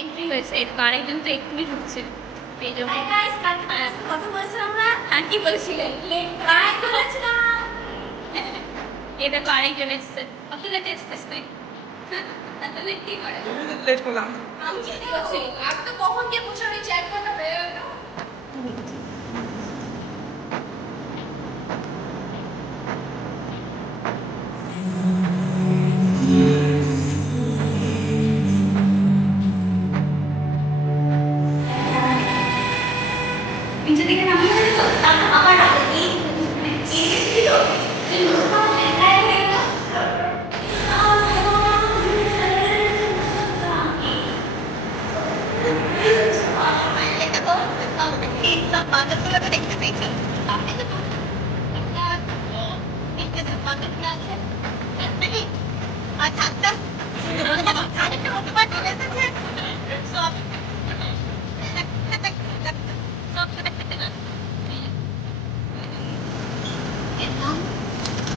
entry হয়েছে আরেকজন তো এক্ষুনি ঢুকছে কথা বলছিলাম আমরা কি বলছিলেন এটা তো আরেকজন এসছে কত লেট এসতেছে কি করে লেট করলাম আমি তো কখন গিয়ে বসে রয়েছি এক ঘন্টা হয়ে গেল